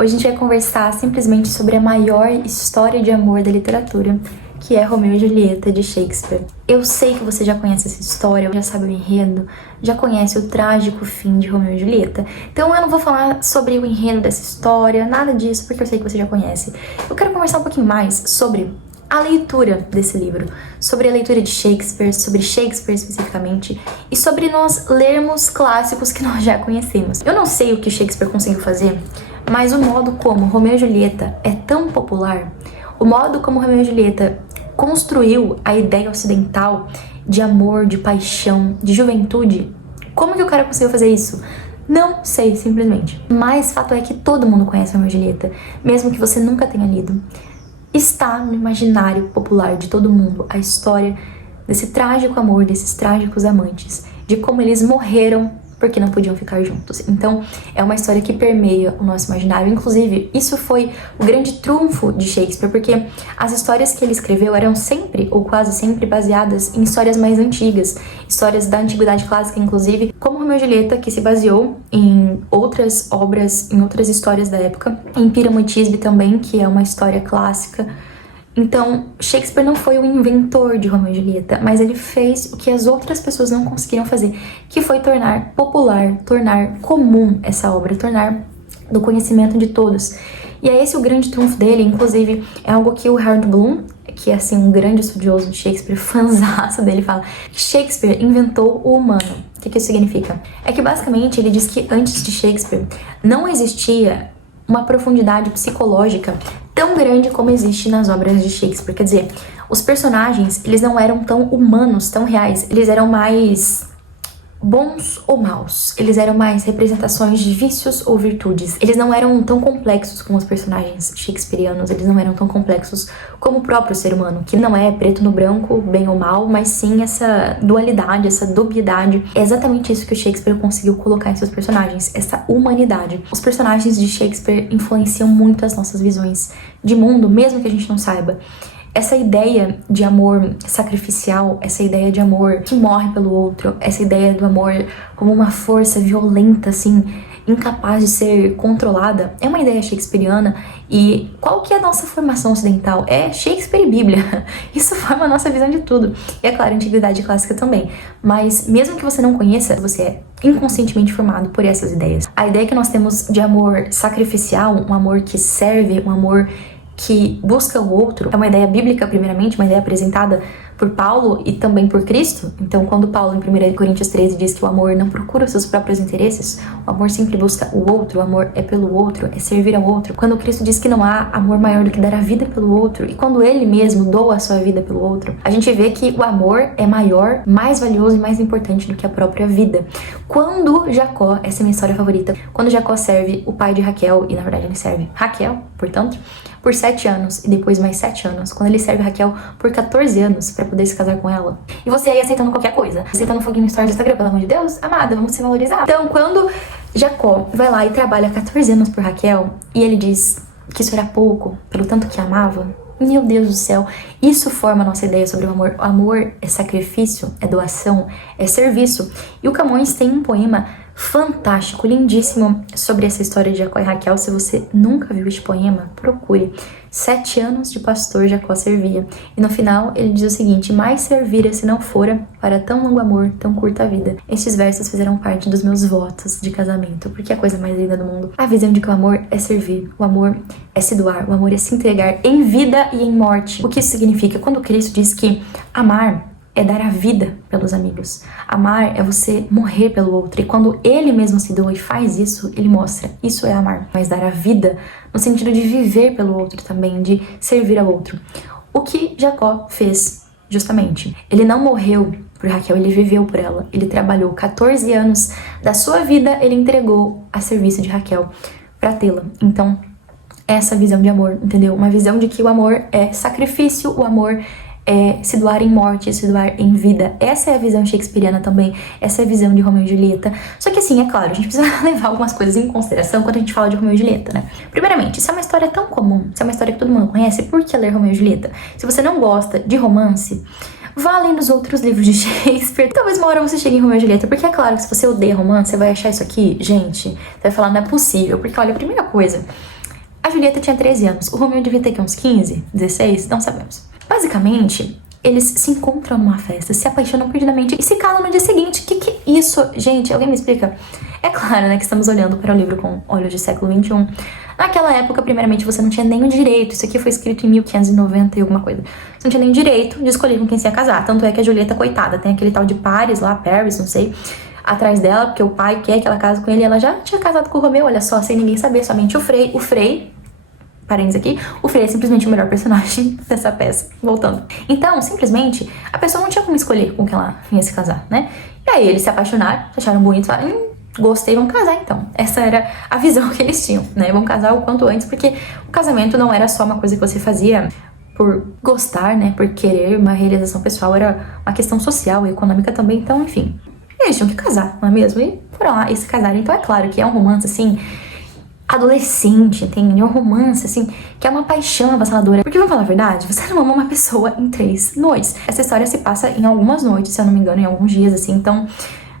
Hoje a gente vai conversar simplesmente sobre a maior história de amor da literatura, que é Romeu e Julieta, de Shakespeare. Eu sei que você já conhece essa história, já sabe o enredo, já conhece o trágico fim de Romeu e Julieta. Então eu não vou falar sobre o enredo dessa história, nada disso, porque eu sei que você já conhece. Eu quero conversar um pouquinho mais sobre a leitura desse livro, sobre a leitura de Shakespeare, sobre Shakespeare especificamente, e sobre nós lermos clássicos que nós já conhecemos. Eu não sei o que Shakespeare conseguiu fazer, mas o modo como Romeu e Julieta é tão popular, o modo como Romeu e Julieta construiu a ideia ocidental de amor, de paixão, de juventude, como que o cara conseguiu fazer isso? Não sei, simplesmente. Mas fato é que todo mundo conhece Romeu e Julieta, mesmo que você nunca tenha lido. Está no imaginário popular de todo mundo a história desse trágico amor, desses trágicos amantes, de como eles morreram porque não podiam ficar juntos. Então, é uma história que permeia o nosso imaginário. Inclusive, isso foi o grande trunfo de Shakespeare, porque as histórias que ele escreveu eram sempre, ou quase sempre, baseadas em histórias mais antigas, histórias da antiguidade clássica, inclusive, como Romeu e Julieta, que se baseou em outras obras, em outras histórias da época, em Píramo e Tisbe também, que é uma história clássica. Então, Shakespeare não foi o inventor de Romeu e Julieta, mas ele fez o que as outras pessoas não conseguiram fazer, que foi tornar popular, tornar comum essa obra, tornar do conhecimento de todos. E é esse o grande trunfo dele, inclusive é algo que o Harold Bloom, que é assim um grande estudioso de Shakespeare, fãzaço dele, fala que Shakespeare inventou o humano. O que isso significa? É que basicamente ele diz que antes de Shakespeare não existia uma profundidade psicológica tão grande como existe nas obras de Shakespeare. Quer dizer, os personagens, eles não eram tão humanos, tão reais, eles eram mais bons ou maus, eles eram mais representações de vícios ou virtudes. Eles não eram tão complexos como os personagens shakespearianos, eles não eram tão complexos como o próprio ser humano, que não é preto no branco, bem ou mal, mas sim essa dualidade, essa dubiedade. É exatamente isso que o Shakespeare conseguiu colocar em seus personagens, essa humanidade. Os personagens de Shakespeare influenciam muito as nossas visões de mundo, mesmo que a gente não saiba. Essa ideia de amor sacrificial, essa ideia de amor que morre pelo outro, essa ideia do amor como uma força violenta, assim, incapaz de ser controlada, é uma ideia shakespeariana. E qual que é a nossa formação ocidental? É Shakespeare e Bíblia. Isso forma a nossa visão de tudo. E é claro, a antiguidade clássica também. Mas mesmo que você não conheça, você é inconscientemente formado por essas ideias. A ideia que nós temos de amor sacrificial, um amor que serve, um amor que busca o outro, é uma ideia bíblica primeiramente, uma ideia apresentada por Paulo e também por Cristo. Então, quando Paulo em 1 Coríntios 13 diz que o amor não procura os seus próprios interesses, o amor sempre busca o outro, o amor é pelo outro, é servir ao outro. Quando Cristo diz que não há amor maior do que dar a vida pelo outro, e quando ele mesmo doa a sua vida pelo outro, a gente vê que o amor é maior, mais valioso e mais importante do que a própria vida. Quando Jacó, essa é a minha história favorita, quando Jacó serve o pai de Raquel, e na verdade ele serve Raquel, portanto, por 7 anos e depois mais 7 anos, quando ele serve Raquel por 14 anos pra poder se casar com ela. E você aí aceitando qualquer coisa, aceitando um foguinho no story do Instagram, pelo amor de Deus, amada, vamos se valorizar. Então, quando Jacó vai lá e trabalha 14 anos por Raquel, e ele diz que isso era pouco, pelo tanto que amava, meu Deus do céu, isso forma a nossa ideia sobre o amor. O amor é sacrifício, é doação, é serviço. E o Camões tem um poema fantástico, lindíssimo, sobre essa história de Jacó e Raquel. Se você nunca viu este poema, procure. 7 anos de pastor Jacó servia. E no final ele diz o seguinte: mais servira se não fora para tão longo amor, tão curta vida. Estes versos fizeram parte dos meus votos de casamento, porque é a coisa mais linda do mundo. A visão de que o amor é servir, o amor é se doar, o amor é se entregar em vida e em morte. O que isso significa? Quando Cristo diz que amar é dar a vida pelos amigos. Amar é você morrer pelo outro. E quando ele mesmo se doa e faz isso, ele mostra. Isso é amar. Mas dar a vida no sentido de viver pelo outro também, de servir ao outro. O que Jacó fez, justamente. Ele não morreu por Raquel, ele viveu por ela. Ele trabalhou 14 anos da sua vida, ele entregou a serviço de Raquel para tê-la. Então, essa visão de amor, entendeu? Uma visão de que o amor é sacrifício, o amor é se doar em morte, se doar em vida. Essa é a visão shakespeariana também, essa é a visão de Romeu e Julieta. Só que assim, é claro, a gente precisa levar algumas coisas em consideração quando a gente fala de Romeu e Julieta, né? Primeiramente, isso é uma história tão comum, isso é uma história que todo mundo conhece, por que ler Romeu e Julieta? Se você não gosta de romance, vá além dos outros livros de Shakespeare. Talvez uma hora você chegue em Romeu e Julieta, porque é claro que se você odeia romance, você vai achar isso aqui, gente, você vai falar, não é possível, porque olha, a primeira coisa, Julieta tinha 13 anos, o Romeu devia ter aqui uns 15, 16, não sabemos. Basicamente, eles se encontram numa festa, se apaixonam perdidamente e se casam no dia seguinte. Que é isso? Gente, alguém me explica? É claro, né, que estamos olhando para o livro com olhos de século XXI. Naquela época, primeiramente, você não tinha nem o direito, isso aqui foi escrito em 1590 e alguma coisa. Você não tinha nem o direito de escolher com quem se ia casar. Tanto é que a Julieta, coitada, tem aquele tal de Paris lá, Paris, não sei, atrás dela, porque o pai quer que ela case com ele. E ela já tinha casado com o Romeu, olha só, sem ninguém saber, somente o Frei, parênteses aqui, o Frei é simplesmente o melhor personagem dessa peça, voltando. Então, simplesmente, a pessoa não tinha como escolher com quem ela ia se casar, né? E aí eles se apaixonaram, acharam bonito, falaram, gostei, vamos casar então. Essa era a visão que eles tinham, né? Vamos casar o quanto antes, porque o casamento não era só uma coisa que você fazia por gostar, né? Por querer uma realização pessoal, era uma questão social e econômica também, então, enfim. Eles tinham que casar, não é mesmo? E foram lá e se casaram. Então é claro que é um romance, assim, adolescente, entende? É um romance, assim, que é uma paixão avassaladora. Porque, vamos falar a verdade, você não ama uma pessoa em 3 noites. Essa história se passa em algumas noites, se eu não me engano, em alguns dias, assim, então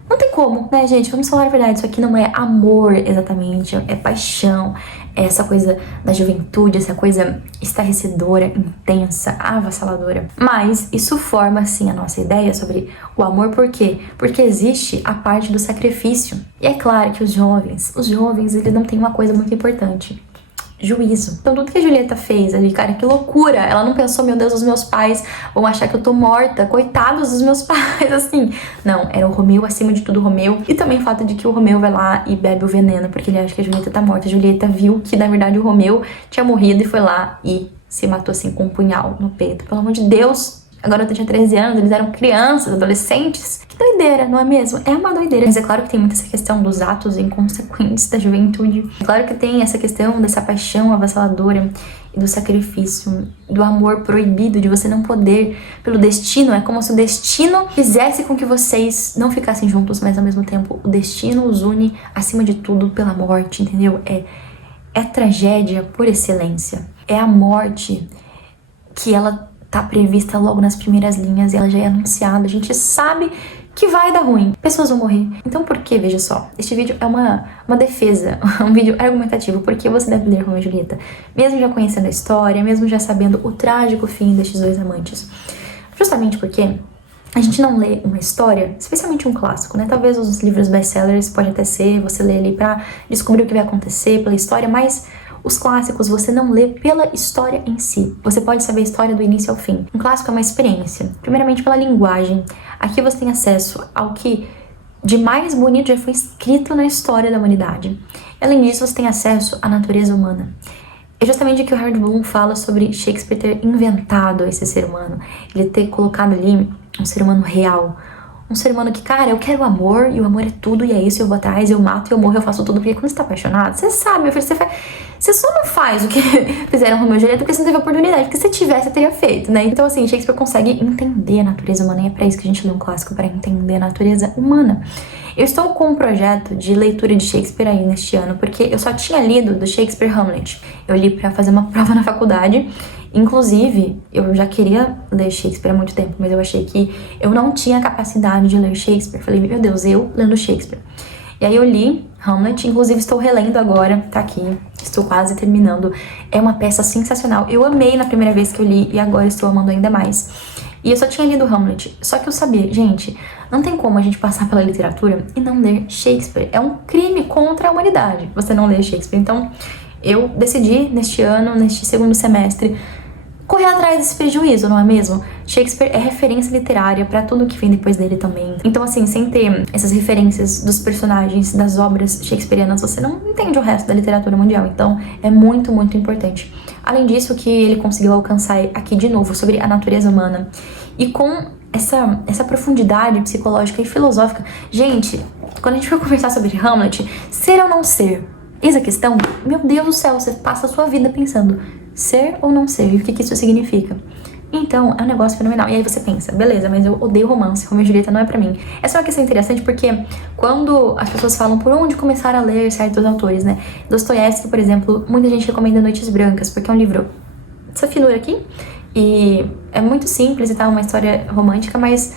não tem como, né, gente? Vamos falar a verdade, isso aqui não é amor exatamente, é paixão, é essa coisa da juventude, essa coisa estarrecedora, intensa, avassaladora. Mas isso forma, sim, a nossa ideia sobre o amor, por quê? Porque existe a parte do sacrifício. E é claro que os jovens, eles não têm uma coisa muito importante: juízo. Então tudo que a Julieta fez ali, cara, que loucura. Ela não pensou, meu Deus, os meus pais vão achar que eu tô morta, coitados dos meus pais, assim. Não, era o Romeu, acima de tudo o Romeu. E também o fato de que o Romeu vai lá e bebe o veneno, porque ele acha que a Julieta tá morta. A Julieta viu que, na verdade, o Romeu tinha morrido e foi lá e se matou, assim, com um punhal no peito. Pelo amor de Deus! A garota tinha 13 anos, eles eram crianças, adolescentes. Que doideira, não é mesmo? É uma doideira. Mas é claro que tem muito essa questão dos atos inconsequentes da juventude. É claro que tem essa questão dessa paixão avassaladora e do sacrifício, do amor proibido, de você não poder pelo destino. É como se o destino fizesse com que vocês não ficassem juntos, mas ao mesmo tempo o destino os une acima de tudo pela morte, entendeu? É tragédia por excelência. É a morte que ela tá prevista logo nas primeiras linhas e ela já é anunciada. A gente sabe que vai dar ruim. Pessoas vão morrer. Então por que, veja só, este vídeo é uma defesa, um vídeo argumentativo, porque você deve ler Romeu e Julieta, mesmo já conhecendo a história, mesmo já sabendo o trágico fim destes dois amantes. Justamente porque a gente não lê uma história, especialmente um clássico, né? Talvez os livros best-sellers pode até ser, você lê ali pra descobrir o que vai acontecer pela história, mas os clássicos você não lê pela história em si. Você pode saber a história do início ao fim. Um clássico é uma experiência. Primeiramente pela linguagem. Aqui você tem acesso ao que de mais bonito já foi escrito na história da humanidade. Além disso, você tem acesso à natureza humana. É justamente que o Harold Bloom fala sobre Shakespeare ter inventado esse ser humano. Ele ter colocado ali um ser humano real. Um ser humano que, cara, eu quero amor, e o amor é tudo, e é isso, eu vou atrás, eu mato, eu morro, eu faço tudo. Porque quando você tá apaixonado, você sabe, meu filho, você só não faz o que fizeram Romeu e Julieta porque você não teve oportunidade. Porque se tivesse, você teria feito, né? Então, assim, Shakespeare consegue entender a natureza humana, e é pra isso que a gente lê um clássico, para entender a natureza humana. Eu estou com um projeto de leitura de Shakespeare aí neste ano, porque eu só tinha lido do Shakespeare Hamlet. Eu li pra fazer uma prova na faculdade. Inclusive, eu já queria ler Shakespeare há muito tempo, mas eu achei que eu não tinha capacidade de ler Shakespeare. Falei, meu Deus, eu lendo Shakespeare. E aí eu li Hamlet, inclusive estou relendo agora, tá aqui, estou quase terminando. É uma peça sensacional. Eu amei na primeira vez que eu li e agora estou amando ainda mais. E eu só tinha lido Hamlet, só que eu sabia, gente, não tem como a gente passar pela literatura e não ler Shakespeare. É um crime contra a humanidade você não ler Shakespeare. Então, eu decidi neste ano, neste segundo semestre, correr atrás desse prejuízo, não é mesmo? Shakespeare é referência literária pra tudo que vem depois dele também. Então, assim, sem ter essas referências dos personagens, das obras shakespearianas, você não entende o resto da literatura mundial. Então, é muito, muito importante. Além disso, que ele conseguiu alcançar aqui de novo sobre a natureza humana. E com essa profundidade psicológica e filosófica. Gente, quando a gente for conversar sobre Hamlet, ser ou não ser? Eis a questão, meu Deus do céu, você passa a sua vida pensando ser ou não ser, e o que isso significa. Então, é um negócio fenomenal. E aí você pensa, beleza, mas eu odeio romance, Romeu e Julieta não é pra mim. Essa é uma questão interessante porque quando as pessoas falam por onde começar a ler certos autores, né? Dostoiévski, por exemplo, muita gente recomenda Noites Brancas, porque é um livro dessa finura aqui, e é muito simples e tal, uma história romântica, mas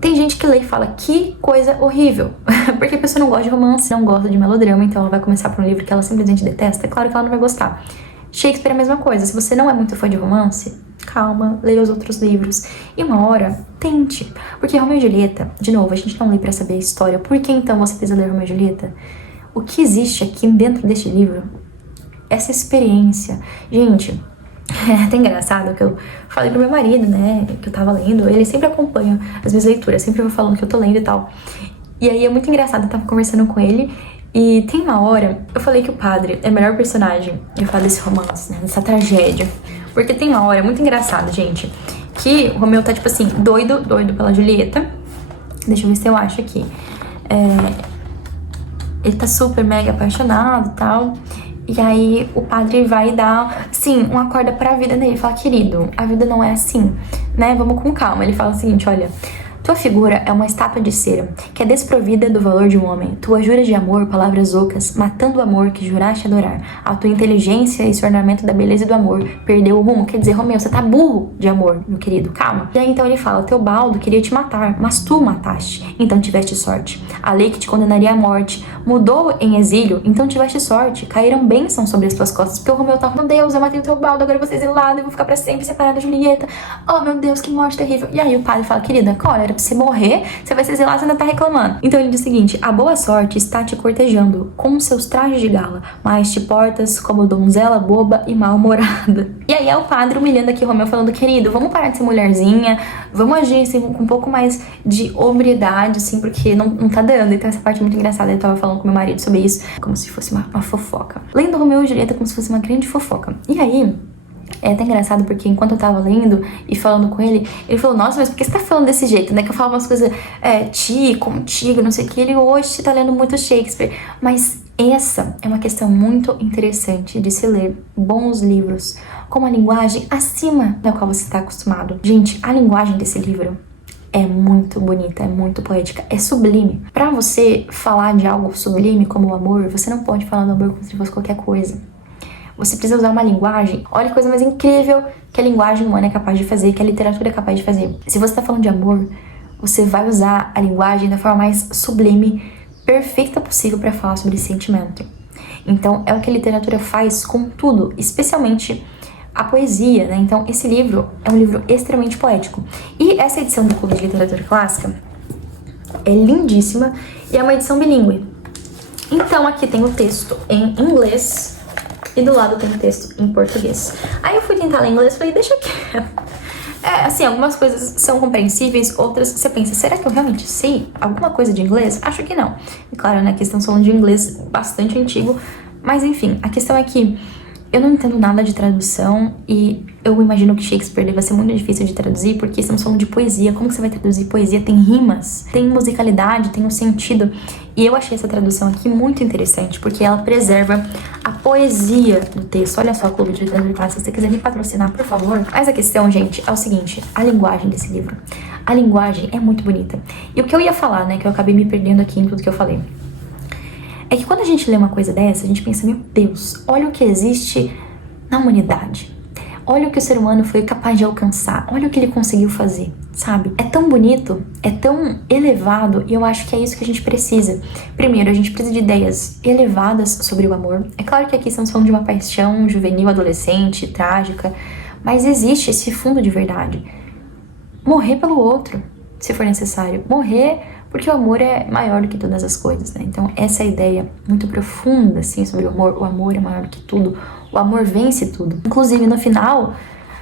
tem gente que lê e fala, que coisa horrível. Porque a pessoa não gosta de romance, não gosta de melodrama, então ela vai começar por um livro que ela simplesmente detesta. É claro que ela não vai gostar. Shakespeare é a mesma coisa. Se você não é muito fã de romance, calma, leia os outros livros. E uma hora, tente. Porque Romeu e Julieta, de novo, a gente não lê pra saber a história. Por que então você precisa ler Romeu e Julieta? O que existe aqui dentro deste livro? Essa experiência. Gente, é até engraçado que eu falei pro meu marido, né, que eu tava lendo. Ele sempre acompanha as minhas leituras, sempre vou falando que eu tô lendo e tal. E aí é muito engraçado, eu tava conversando com ele. E tem uma hora, eu falei que o padre é o melhor personagem. Eu falo desse romance, né, dessa tragédia. Porque tem uma hora, muito engraçado, gente, que o Romeu tá, tipo assim, doido pela Julieta. Deixa eu ver se eu acho aqui. Ele tá super mega apaixonado e tal. E aí o padre vai dar, sim, uma corda pra vida dele. Ele fala, querido, a vida não é assim, né? Vamos com calma. Ele fala o seguinte, olha... Tua figura é uma estátua de cera, que é desprovida do valor de um homem. Tua jura de amor, palavras ocas, matando o amor que juraste adorar. A tua inteligência e esse ornamento da beleza e do amor perdeu o rumo. Quer dizer, Romeu, você tá burro de amor, meu querido, calma. E aí então ele fala, Teobaldo queria te matar, mas tu o mataste, então tiveste sorte. A lei que te condenaria à morte mudou em exílio, então tiveste sorte. Caíram bênçãos sobre as tuas costas, porque o Romeu tava, meu Deus, eu matei o Teobaldo, agora eu vou ser exilado, eu vou ficar pra sempre separada da Julieta. Oh, meu Deus, que morte terrível. E aí o padre fala, querida, cólera, você morrer, você vai ser exilado, você ainda tá reclamando. Então ele diz o seguinte, a boa sorte está te cortejando com seus trajes de gala, mas te portas como donzela boba e mal-humorada. E aí é o padre humilhando aqui Romeu, falando, querido, vamos parar de ser mulherzinha, vamos agir assim, com um pouco mais de hombridade, assim, porque não tá dando. Então essa parte é muito engraçada, eu tava falando com meu marido sobre isso, como se fosse uma fofoca. Lendo Romeu e Julieta como se fosse uma grande fofoca. E aí... é até engraçado porque enquanto eu tava lendo e falando com ele, ele falou, nossa, mas por que você tá falando desse jeito, né? Que eu falo umas coisas, contigo, não sei o que. Ele hoje tá lendo muito Shakespeare. Mas essa é uma questão muito interessante de se ler bons livros com uma linguagem acima da qual você tá acostumado. Gente, a linguagem desse livro é muito bonita, é muito poética, é sublime. Pra você falar de algo sublime como o amor, você não pode falar do amor como se fosse qualquer coisa. Você precisa usar uma linguagem, olha que coisa mais incrível que a linguagem humana é capaz de fazer, que a literatura é capaz de fazer. Se você está falando de amor, você vai usar a linguagem da forma mais sublime, perfeita possível para falar sobre esse sentimento. Então, é o que a literatura faz com tudo, especialmente a poesia, né? Então, esse livro é um livro extremamente poético. E essa edição do Clube de Literatura Clássica é lindíssima e é uma edição bilíngue. Então, aqui tem o texto em inglês... e do lado tem texto em português. Aí eu fui tentar ler em inglês e falei, deixa quieto. Assim, algumas coisas são compreensíveis, outras você pensa, será que eu realmente sei alguma coisa de inglês? Acho que não. E claro, né, que estamos falando de inglês bastante antigo, mas enfim, a questão é que eu não entendo nada de tradução e eu imagino que Shakespeare deve ser muito difícil de traduzir, porque estamos falando de poesia. Como que você vai traduzir poesia? Tem rimas, tem musicalidade, tem um sentido. E eu achei essa tradução aqui muito interessante, porque ela preserva a poesia do texto. Olha só, Clube de Literatura Clássica, se você quiser me patrocinar, por favor. Mas a questão, gente, é o seguinte, a linguagem desse livro. A linguagem é muito bonita. E o que eu ia falar, né, que eu acabei me perdendo aqui em tudo que eu falei, é que quando a gente lê uma coisa dessa, a gente pensa, meu Deus, olha o que existe na humanidade. Olha o que o ser humano foi capaz de alcançar. Olha o que ele conseguiu fazer, sabe? É tão bonito, é tão elevado, e eu acho que é isso que a gente precisa. Primeiro, a gente precisa de ideias elevadas sobre o amor. É claro que aqui estamos falando de uma paixão juvenil, adolescente, trágica, mas existe esse fundo de verdade. Morrer pelo outro, se for necessário. Morrer porque o amor é maior do que todas as coisas, né? Então essa é a ideia muito profunda, assim, sobre o amor. O amor é maior do que tudo. O amor vence tudo. Inclusive, no final,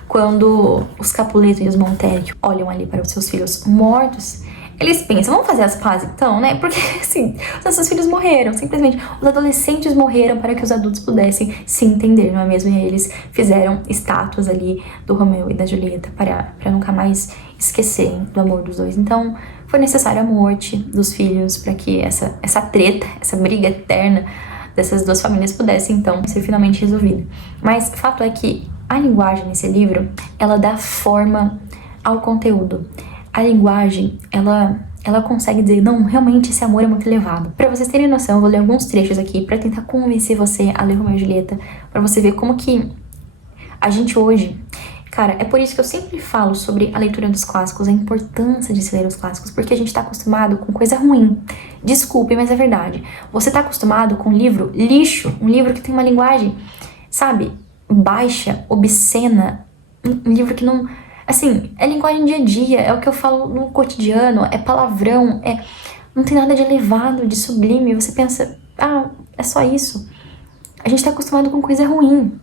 quando os Capuleto e os Montague olham ali para os seus filhos mortos, eles pensam, vamos fazer as pazes então, né? Porque, assim, os nossos filhos morreram, simplesmente. Os adolescentes morreram para que os adultos pudessem se entender, não é mesmo? E aí eles fizeram estátuas ali do Romeu e da Julieta para nunca mais esquecerem do amor dos dois. Então, foi necessária a morte dos filhos para que essa treta, essa briga eterna dessas duas famílias pudesse, então, ser finalmente resolvida. Mas fato é que a linguagem nesse livro, ela dá forma ao conteúdo. A linguagem, ela consegue dizer, não, realmente esse amor é muito elevado. Pra vocês terem noção, eu vou ler alguns trechos aqui pra tentar convencer você a ler Romeu e Julieta, pra você ver como que a gente hoje... Cara, é por isso que eu sempre falo sobre a leitura dos clássicos, a importância de se ler os clássicos, porque a gente tá acostumado com coisa ruim. Desculpe, mas é verdade. Você tá acostumado com um livro lixo, um livro que tem uma linguagem, sabe, baixa, obscena, um livro que não... Assim, é linguagem dia a dia, é o que eu falo no cotidiano, é palavrão, não tem nada de elevado, de sublime. Você pensa, é só isso. A gente tá acostumado com coisa ruim.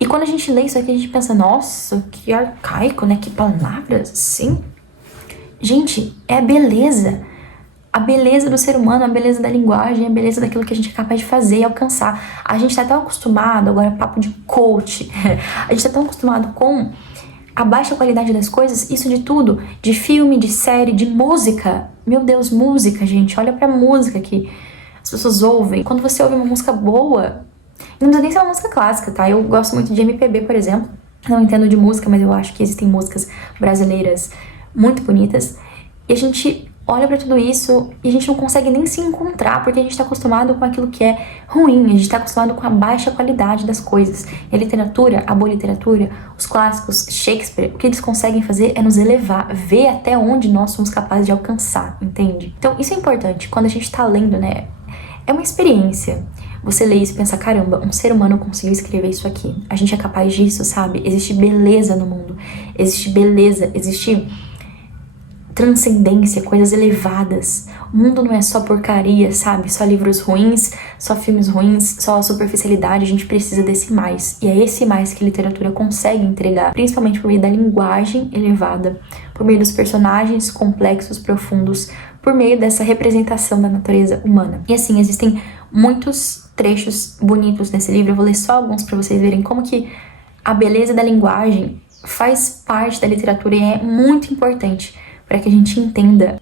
E quando a gente lê isso aqui, a gente pensa, nossa, que arcaico, né? Que palavras, sim. Gente, é a beleza. A beleza do ser humano, a beleza da linguagem, a beleza daquilo que a gente é capaz de fazer e alcançar. A gente tá tão acostumado, agora papo de coach, a gente tá tão acostumado com a baixa qualidade das coisas, isso de tudo, de filme, de série, de música. Meu Deus, música, gente, olha pra música que as pessoas ouvem. Quando você ouve uma música boa, não precisa nem ser uma música clássica, tá? Eu gosto muito de MPB, por exemplo. Não entendo de música, mas eu acho que existem músicas brasileiras muito bonitas. E a gente olha pra tudo isso e a gente não consegue nem se encontrar, porque a gente tá acostumado com aquilo que é ruim, a gente tá acostumado com a baixa qualidade das coisas. E a literatura, a boa literatura, os clássicos, Shakespeare, o que eles conseguem fazer é nos elevar, ver até onde nós somos capazes de alcançar, entende? Então isso é importante, quando a gente tá lendo, né? É uma experiência. Você lê isso e pensa, caramba, um ser humano conseguiu escrever isso aqui. A gente é capaz disso, sabe? Existe beleza no mundo. Existe beleza, existe transcendência, coisas elevadas. O mundo não é só porcaria, sabe? Só livros ruins, só filmes ruins, só superficialidade. A gente precisa desse mais. E é esse mais que a literatura consegue entregar, principalmente por meio da linguagem elevada, por meio dos personagens complexos, profundos, por meio dessa representação da natureza humana. E assim, existem muitos trechos bonitos nesse livro. Eu vou ler só alguns para vocês verem como que a beleza da linguagem faz parte da literatura e é muito importante para que a gente entenda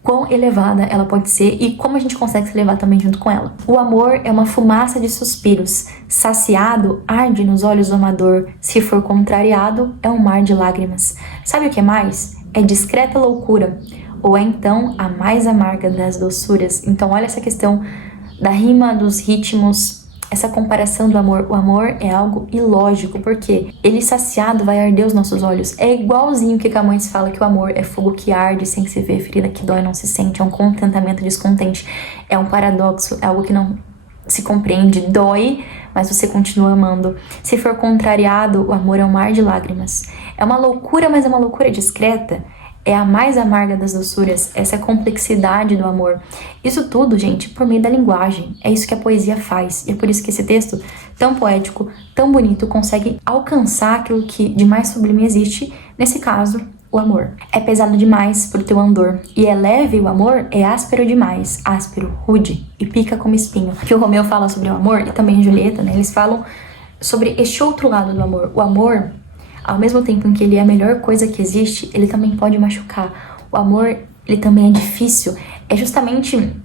quão elevada ela pode ser e como a gente consegue se elevar também junto com ela. O amor é uma fumaça de suspiros. Saciado, arde nos olhos do amador. Se for contrariado, é um mar de lágrimas. Sabe o que é mais? É discreta loucura. Ou é então a mais amarga das doçuras. Então olha essa questão da rima, dos ritmos, essa comparação do amor. O amor é algo ilógico, porque ele saciado vai arder os nossos olhos. É igualzinho que Camões fala que o amor é fogo que arde sem se ver, ferida que dói não se sente, é um contentamento descontente, é um paradoxo, é algo que não se compreende, dói, mas você continua amando. Se for contrariado, o amor é um mar de lágrimas. É uma loucura, mas é uma loucura discreta. É a mais amarga das doçuras, essa complexidade do amor. Isso tudo, gente, por meio da linguagem. É isso que a poesia faz. E é por isso que esse texto, tão poético, tão bonito, consegue alcançar aquilo que de mais sublime existe, nesse caso, o amor. É pesado demais pro teu andor, e é leve o amor, é áspero demais, áspero, rude, e pica como espinho. Que o Romeu fala sobre o amor, e também a Julieta, né? Eles falam sobre este outro lado do amor. O amor, ao mesmo tempo em que ele é a melhor coisa que existe, ele também pode machucar. O amor, ele também é difícil. É justamente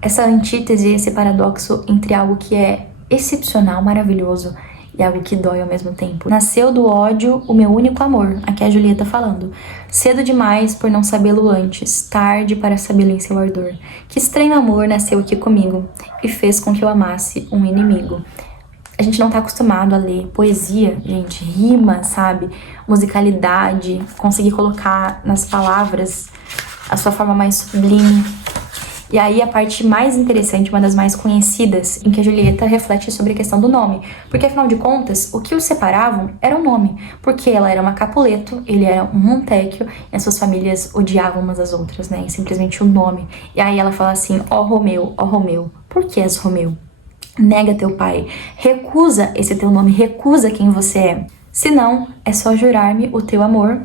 essa antítese, esse paradoxo entre algo que é excepcional, maravilhoso, e algo que dói ao mesmo tempo. Nasceu do ódio o meu único amor, aqui é a Julieta falando. Cedo demais por não sabê-lo antes, tarde para sabê-lo em seu ardor. Que estranho amor nasceu aqui comigo, e fez com que eu amasse um inimigo. A gente não tá acostumado a ler poesia, gente, rima, sabe? Musicalidade, conseguir colocar nas palavras a sua forma mais sublime. E aí a parte mais interessante, uma das mais conhecidas, em que a Julieta reflete sobre a questão do nome. Porque afinal de contas, o que os separavam era o nome. Porque ela era uma Capuleto, ele era um Montecchio, e as suas famílias odiavam umas às outras, né? E simplesmente o nome. E aí ela fala assim, ó Romeu, por que és Romeu? Nega teu pai, recusa esse teu nome, recusa quem você é. Senão, é só jurar-me o teu amor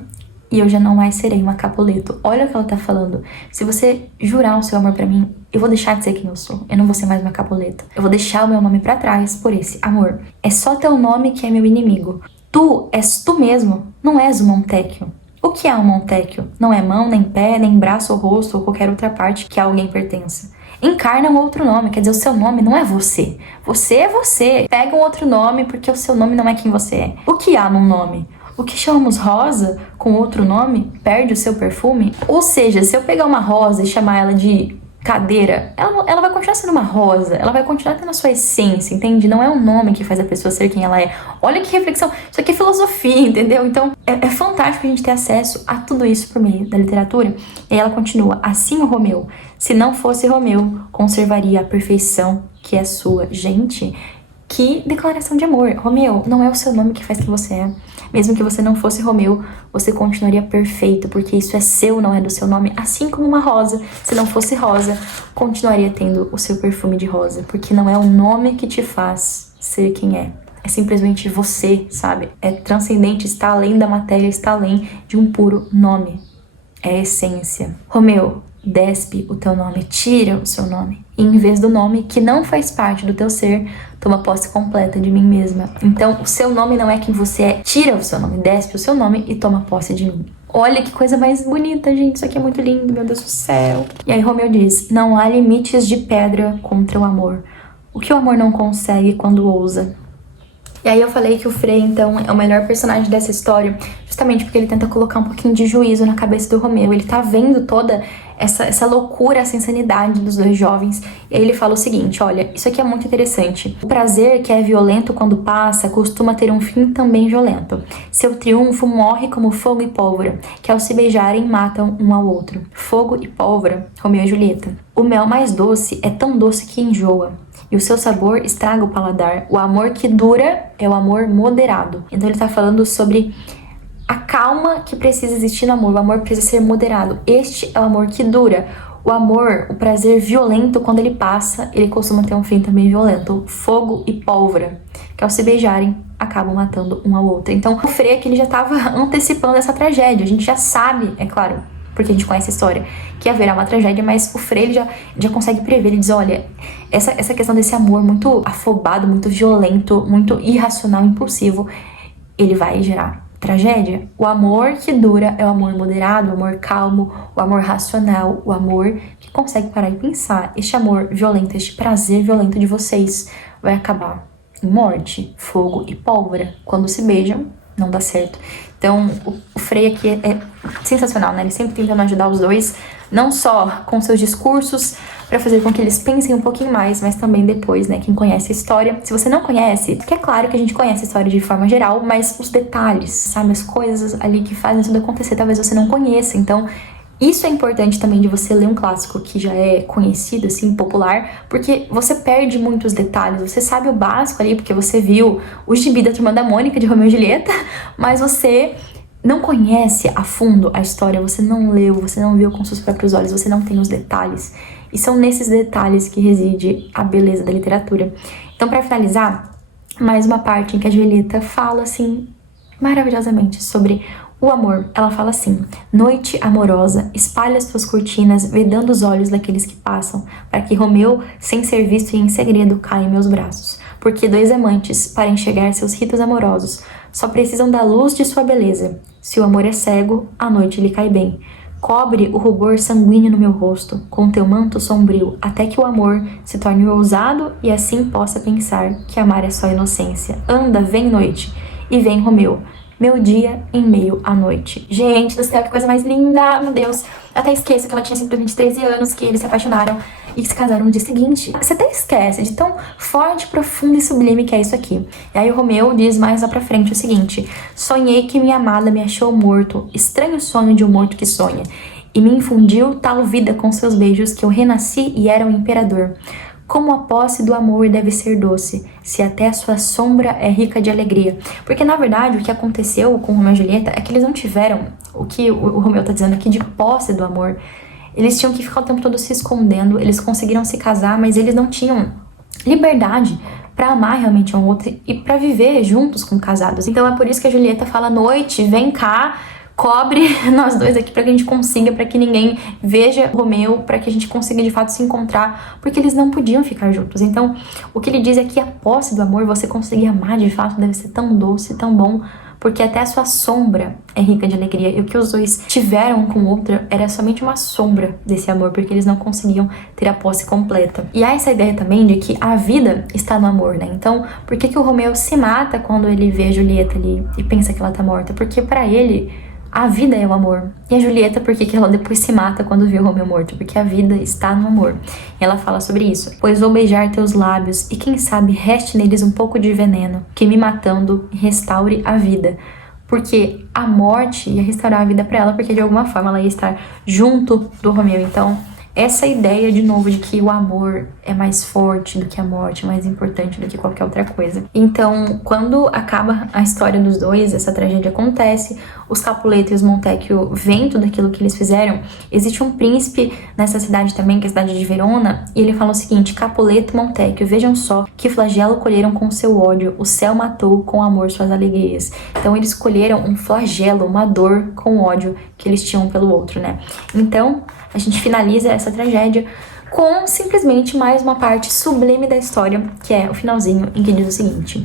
e eu já não mais serei uma Capuleto. Olha o que ela tá falando. Se você jurar o seu amor pra mim, eu vou deixar de ser quem eu sou. Eu não vou ser mais uma Capuleto. Eu vou deixar o meu nome pra trás por esse amor. É só teu nome que é meu inimigo. Tu és tu mesmo, não és o Montecchio. O que é um Montecchio? Não é mão, nem pé, nem braço ou rosto ou qualquer outra parte que a alguém pertença. Encarna um outro nome, quer dizer, o seu nome não é você. Você é você. Pega um outro nome porque o seu nome não é quem você é. O que há num nome? O que chamamos rosa com outro nome perde o seu perfume? Ou seja, se eu pegar uma rosa e chamar ela de cadeira, ela vai continuar sendo uma rosa, ela vai continuar tendo a sua essência, entende? Não é um nome que faz a pessoa ser quem ela é. Olha que reflexão, isso aqui é filosofia, entendeu? Então é fantástico a gente ter acesso a tudo isso por meio da literatura. E aí ela continua, assim o Romeu, se não fosse Romeu, conservaria a perfeição que é sua. Gente, Que declaração de amor. Romeu, não é o seu nome que faz quem você é. Mesmo que você não fosse Romeu, você continuaria perfeito, porque isso é seu, não é do seu nome. Assim como uma rosa, se não fosse rosa, continuaria tendo o seu perfume de rosa, porque não é o nome que te faz ser quem é. É simplesmente você, sabe? É transcendente, está além da matéria, está além de um puro nome. É a essência. Romeu, despe o teu nome, tira o seu nome. E em vez do nome, que não faz parte do teu ser, toma posse completa de mim mesma. Então, o seu nome não é quem você é. Tira o seu nome, despe o seu nome e toma posse de mim. Olha que coisa mais bonita, gente. Isso aqui é muito lindo, meu Deus do céu. E aí Romeu diz, não há limites de pedra contra o amor. O que o amor não consegue quando ousa? E aí eu falei que o Frei, então, é o melhor personagem dessa história, justamente porque ele tenta colocar um pouquinho de juízo na cabeça do Romeu. Ele tá vendo toda essa loucura, essa insanidade dos dois jovens. E aí ele fala o seguinte, olha, isso aqui é muito interessante. O prazer que é violento quando passa costuma ter um fim também violento. Seu triunfo morre como fogo e pólvora, que ao se beijarem matam um ao outro. Fogo e pólvora, Romeu e Julieta. O mel mais doce é tão doce que enjoa. E o seu sabor estraga o paladar. O amor que dura é o amor moderado. Então ele tá falando sobre a calma que precisa existir no amor. O amor precisa ser moderado. Este é o amor que dura. O amor, o prazer violento, quando ele passa, ele costuma ter um fim também violento. Fogo e pólvora, que ao se beijarem, acabam matando um ao outro. Então o Frei aqui, ele já tava antecipando essa tragédia. A gente já sabe, é claro, porque a gente conhece a história, que haverá uma tragédia, mas o Frei ele já consegue prever. Ele diz, olha, essa questão desse amor muito afobado, muito violento, muito irracional, impulsivo, ele vai gerar tragédia. O amor que dura é o amor moderado, o amor calmo, o amor racional, o amor que consegue parar e pensar. Este amor violento, este prazer violento de vocês vai acabar em morte, fogo e pólvora. Quando se beijam, não dá certo. Então, o Frei aqui é sensacional, né? Ele sempre tentando ajudar os dois, não só com seus discursos, para fazer com que eles pensem um pouquinho mais, mas também depois, né? Quem conhece a história. Se você não conhece, porque é claro que a gente conhece a história de forma geral, mas os detalhes, sabe? As coisas ali que fazem tudo acontecer, talvez você não conheça. Então, isso é importante também de você ler um clássico que já é conhecido, assim, popular, porque você perde muitos detalhes. Você sabe o básico ali, porque você viu o gibi da Turma da Mônica, de Romeu e Julieta, mas você não conhece a fundo a história, você não leu, você não viu com seus próprios olhos, você não tem os detalhes. E são nesses detalhes que reside a beleza da literatura. Então, para finalizar, mais uma parte em que a Julieta fala, assim, maravilhosamente sobre o amor. Ela fala assim, noite amorosa, espalha as tuas cortinas, vedando os olhos daqueles que passam, para que Romeu, sem ser visto e em segredo, caia em meus braços. Porque dois amantes, para enxergar seus ritos amorosos, só precisam da luz de sua beleza. Se o amor é cego, a noite lhe cai bem. Cobre o rubor sanguíneo no meu rosto, com teu manto sombrio, até que o amor se torne ousado e assim possa pensar que amar é só inocência. Anda, vem noite, e vem Romeu, meu dia em meio à noite. Gente do céu, que coisa mais linda, meu Deus. Até esqueço que ela tinha simplesmente 13 anos, que eles se apaixonaram e se casaram no dia seguinte. Você até esquece de tão forte, profundo e sublime que é isso aqui. E aí o Romeu diz mais lá pra frente o seguinte, sonhei que minha amada me achou morto, estranho sonho de um morto que sonha, e me infundiu tal vida com seus beijos que eu renasci e era um imperador. Como a posse do amor deve ser doce, se até a sua sombra é rica de alegria. Porque, na verdade, o que aconteceu com Romeu e Julieta é que eles não tiveram, o que o Romeu tá dizendo aqui, de posse do amor. Eles tinham que ficar o tempo todo se escondendo, eles conseguiram se casar, mas eles não tinham liberdade pra amar realmente um outro e pra viver juntos como casados. Então é por isso que a Julieta fala, noite, vem cá, cobre nós dois aqui pra que a gente consiga, pra que ninguém veja o Romeu, pra que a gente consiga de fato se encontrar, porque eles não podiam ficar juntos. Então, o que ele diz é que a posse do amor, você conseguir amar de fato, deve ser tão doce, tão bom, porque até a sua sombra é rica de alegria. E o que os dois tiveram com o outro era somente uma sombra desse amor, porque eles não conseguiam ter a posse completa. E há essa ideia também de que a vida está no amor, né? Então, por que o Romeu se mata quando ele vê a Julieta ali e pensa que ela tá morta? Porque pra ele, a vida é o amor. E a Julieta, por que ela depois se mata quando vê o Romeu morto? Porque a vida está no amor. E ela fala sobre isso. Pois vou beijar teus lábios e quem sabe reste neles um pouco de veneno, que me matando restaure a vida. Porque a morte ia restaurar a vida pra ela, porque de alguma forma ela ia estar junto do Romeu. Então, essa ideia, de novo, de que o amor é mais forte do que a morte, é mais importante do que qualquer outra coisa. Então, quando acaba a história dos dois, essa tragédia acontece, os Capuleto e os Montecchio veem tudo aquilo que eles fizeram. Existe um príncipe nessa cidade também, que é a cidade de Verona, e ele fala o seguinte: Capuleto e Montecchio, vejam só que flagelo colheram com seu ódio, o céu matou com amor suas alegrias. Então eles colheram um flagelo, uma dor com o ódio que eles tinham pelo outro, né? Então, a gente finaliza essa tragédia com simplesmente mais uma parte sublime da história, que é o finalzinho, em que diz o seguinte: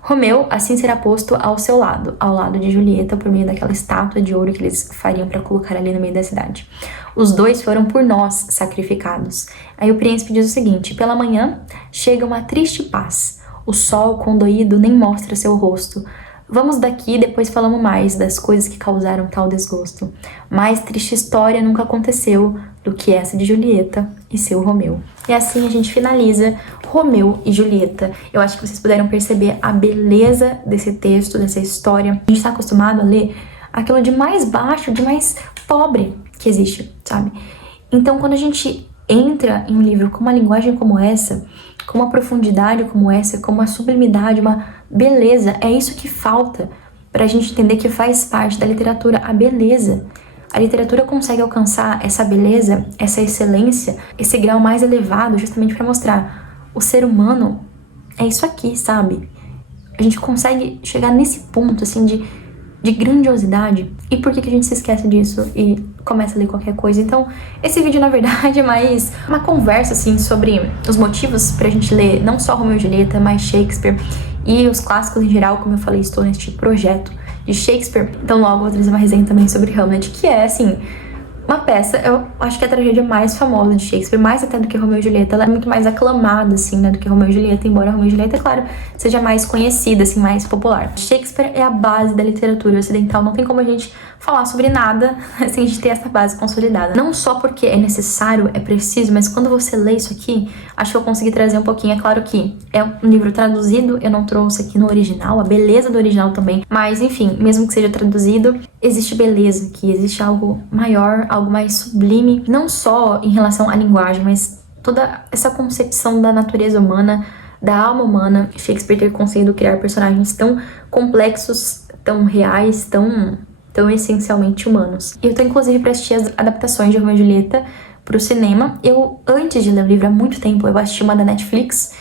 Romeu assim será posto ao seu lado, ao lado de Julieta, por meio daquela estátua de ouro que eles fariam para colocar ali no meio da cidade. Os dois foram por nós sacrificados. Aí o príncipe diz o seguinte: pela manhã chega uma triste paz. O sol condoído nem mostra seu rosto. Vamos daqui, depois falamos mais das coisas que causaram tal desgosto. Mais triste história nunca aconteceu do que essa de Julieta e seu Romeu. E assim a gente finaliza Romeu e Julieta. Eu acho que vocês puderam perceber a beleza desse texto, dessa história. A gente está acostumado a ler aquilo de mais baixo, de mais pobre que existe, sabe? Então, quando a gente entra em um livro com uma linguagem como essa, com uma profundidade como essa, com uma sublimidade, uma beleza, é isso que falta pra gente entender que faz parte da literatura, a beleza. A literatura consegue alcançar essa beleza, essa excelência, esse grau mais elevado, justamente para mostrar o ser humano é isso aqui, sabe? A gente consegue chegar nesse ponto, assim, de grandiosidade. E por que a gente se esquece disso e começa a ler qualquer coisa? Então, esse vídeo, na verdade, é mais uma conversa, assim, sobre os motivos pra gente ler não só Romeu e Julieta, mas Shakespeare e os clássicos em geral. Como eu falei, estou neste projeto de Shakespeare. Então, logo vou trazer uma resenha também sobre Hamlet, que é, assim, uma peça, eu acho que é a tragédia mais famosa de Shakespeare, mais até do que Romeu e Julieta. Ela é muito mais aclamada, assim, né, do que Romeu e Julieta, embora Romeu e Julieta, é claro, seja mais conhecida, assim, mais popular. Shakespeare é a base da literatura ocidental, não tem como a gente falar sobre nada sem a gente ter essa base consolidada. Não só porque é necessário, é preciso, mas quando você lê isso aqui, acho que eu consegui trazer um pouquinho. É claro que é um livro traduzido, eu não trouxe aqui no original, a beleza do original também, mas enfim, mesmo que seja traduzido, existe beleza aqui, existe algo maior, algo mais sublime, não só em relação à linguagem, mas toda essa concepção da natureza humana, da alma humana. Shakespeare ter conseguido criar personagens tão complexos, tão reais, tão essencialmente humanos. Eu tô inclusive pra assistir as adaptações de Romeu e Julieta pro cinema. Eu, antes de ler o livro, há muito tempo, eu assisti uma da Netflix,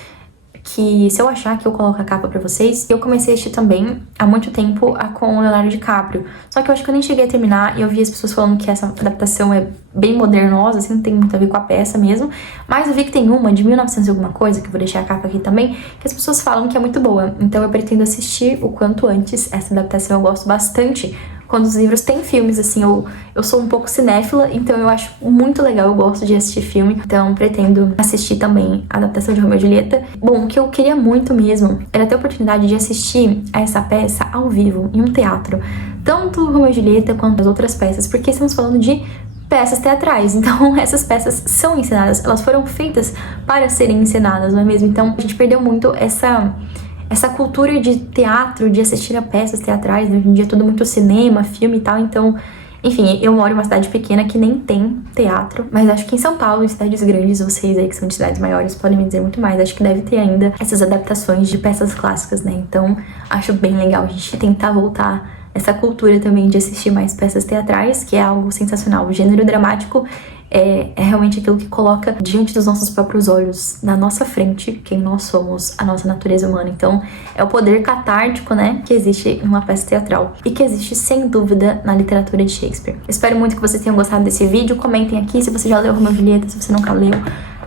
que se eu achar que eu coloco a capa pra vocês. Eu comecei a assistir também, há muito tempo, a com o Leonardo DiCaprio. Só que eu acho que eu nem cheguei a terminar, e eu vi as pessoas falando que essa adaptação é bem modernosa, assim, não tem muito a ver com a peça mesmo. Mas eu vi que tem uma de 1900 e alguma coisa, que eu vou deixar a capa aqui também, que as pessoas falam que é muito boa. Então eu pretendo assistir o quanto antes essa adaptação. Eu gosto bastante quando os livros têm filmes, assim, eu sou um pouco cinéfila, então eu acho muito legal, eu gosto de assistir filme, então pretendo assistir também a adaptação de Romeu e Julieta. Bom, o que eu queria muito mesmo era ter a oportunidade de assistir a essa peça ao vivo, em um teatro, tanto Romeu e Julieta quanto as outras peças, porque estamos falando de peças teatrais, então essas peças são encenadas, elas foram feitas para serem encenadas, não é mesmo? Então a gente perdeu muito essa cultura de teatro, de assistir a peças teatrais. Hoje em dia é tudo muito cinema, filme e tal, então, enfim, eu moro em uma cidade pequena que nem tem teatro, mas acho que em São Paulo, em cidades grandes, vocês aí que são de cidades maiores podem me dizer muito mais, acho que deve ter ainda essas adaptações de peças clássicas, né? Então, acho bem legal a gente tentar voltar essa cultura também de assistir mais peças teatrais, que é algo sensacional. O gênero dramático é realmente aquilo que coloca diante dos nossos próprios olhos, na nossa frente, quem nós somos, a nossa natureza humana. Então, é o poder catártico, né, que existe em uma peça teatral e que existe, sem dúvida, na literatura de Shakespeare. Espero muito que vocês tenham gostado desse vídeo. Comentem aqui se você já leu Romeu e Julieta, se você nunca leu.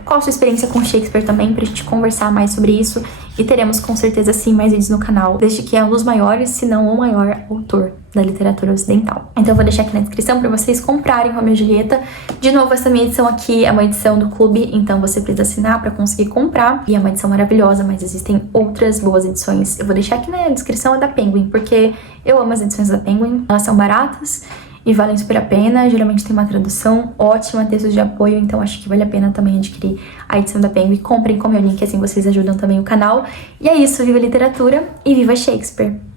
Qual a sua experiência com Shakespeare também, pra gente conversar mais sobre isso. E teremos com certeza sim mais vídeos no canal, desde que é um dos maiores, se não o maior autor da literatura ocidental. Então eu vou deixar aqui na descrição para vocês comprarem Romeu e Julieta. De novo, essa minha edição aqui é uma edição do clube, então você precisa assinar para conseguir comprar. E é uma edição maravilhosa, mas existem outras boas edições. Eu vou deixar aqui na descrição a da Penguin, porque eu amo as edições da Penguin. Elas são baratas e valem super a pena. Geralmente tem uma tradução ótima, textos de apoio, então acho que vale a pena também adquirir a edição da Penguin. Comprem com o meu link, assim vocês ajudam também o canal. E é isso, viva a literatura e viva Shakespeare!